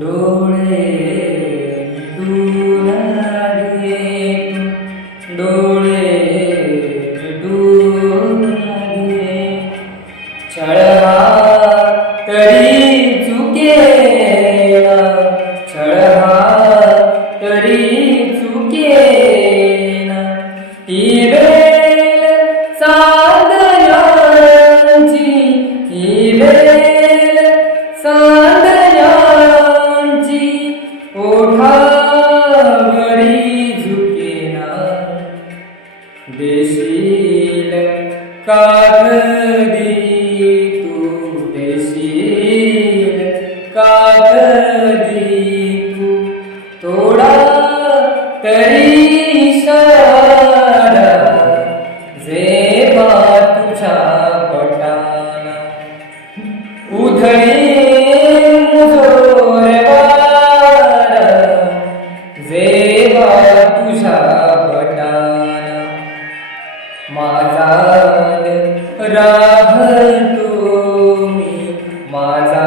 डोळे मिटून घे, डोळे मिटून घे. छळ हा तरी चुकेना, छळ हा तरी चुकेना. ही वेळ चांदण्याची, ही वेळ चांदण्याची, ओठावरी झुकेना. देशील कागदी तू, देशील कागदी तू, थोडा तरी इशारा जेव्हा तुझ्या पटाला उधळी मुजोर वारा, जेव्हा तुझ्या पटाला माझा राहतो मी, माझा